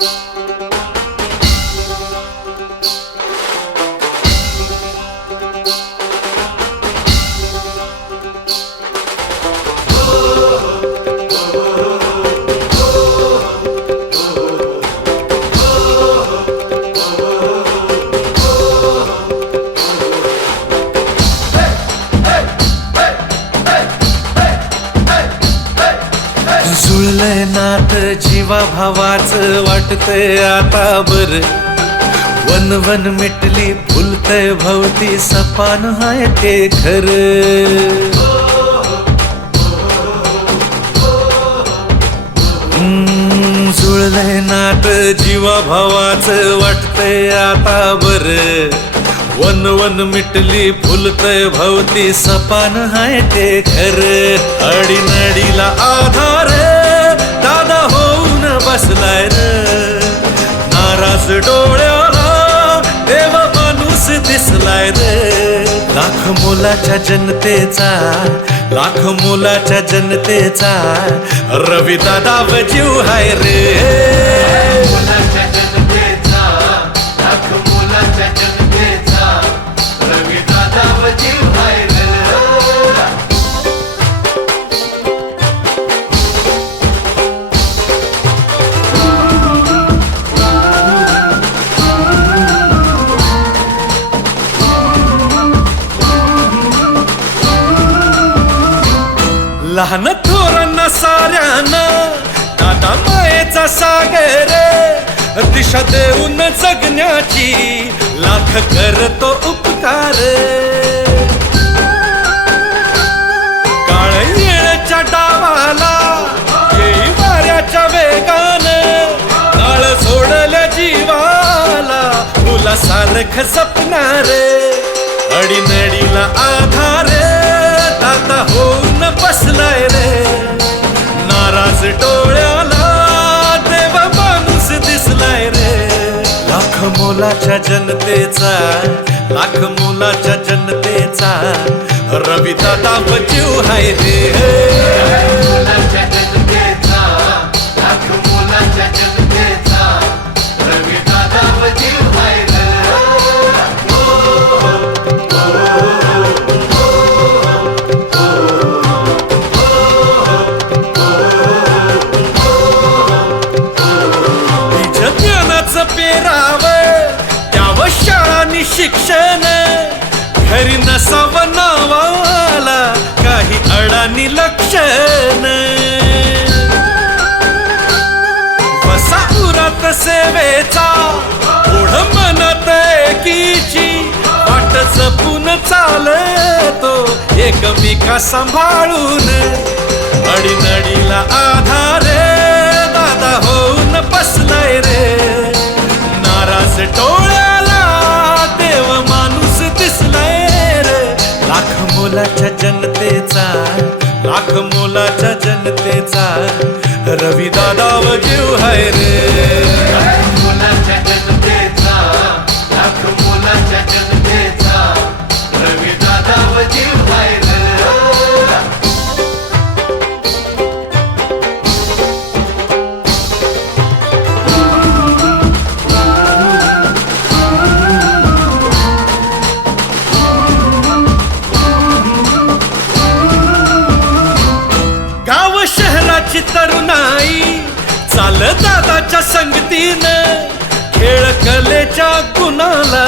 you जुळलंय नात जीवा भावाच वाटतंय आता बर. वन वन मिटली फुलतय भवती सपान हाय ते खर. जुळलंय नात जीवा भावाच वाटतंय आता बर. वन वन मिटली फुलतय भवती सपान हाय ते खर. अडीनडीला लाख मोलाच्या जनतेचा लाख मोलाच्या जनतेचा रवी दादा जीव हाय रे. लहान थोरांना साऱ्यांना दादा मायेचा सागर दिशा देऊन जगण्याची लाख करतो उपकार. काळ येळच्या डावाला येई वाऱ्याच्या वेगान काळ सोडल्या जीवाला तुला सारख सपनार अडीनडीला आधार. बसलाय रे. नाराज डोळ्याला देव माणूस दिसलाय रे. लाख मोलाच्या जनतेचा लाख मोलाच्या जनतेचा रवी दादा जीव हाय रे. उरात सेवेचा ओढ म्हणत एकीची वाट जपून चालतो. एकमेका सांभाळून अडीनडीला आधार दादा होऊन बसलाय रे. नाराज टोळ्याला देव माणूस दिसलाय रे. लाख मोलाच्या जनतेचा लाख मोलाच्या जनतेचा रवी दादा जीव हाय रे. नाही. चाल दादाच्या संगतीनं खेळ कलेच्या कुणाला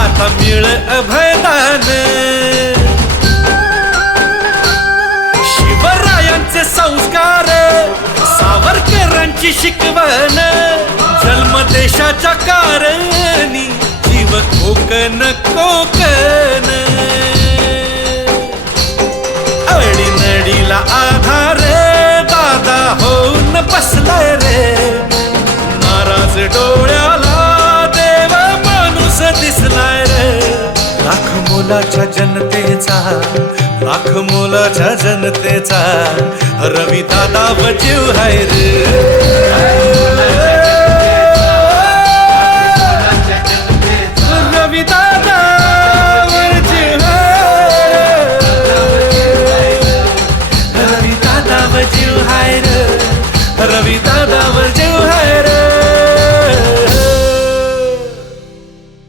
आता मिळ अभयदान. शिवरायांचे संस्कार सावरकरांची शिकवण जन्म देशाच्या कारणी जीव कोकण कोकण मोलाच्या जनतेचा लाख मोलाच्या जनतेचा रवी दादा बजीव हाय रे.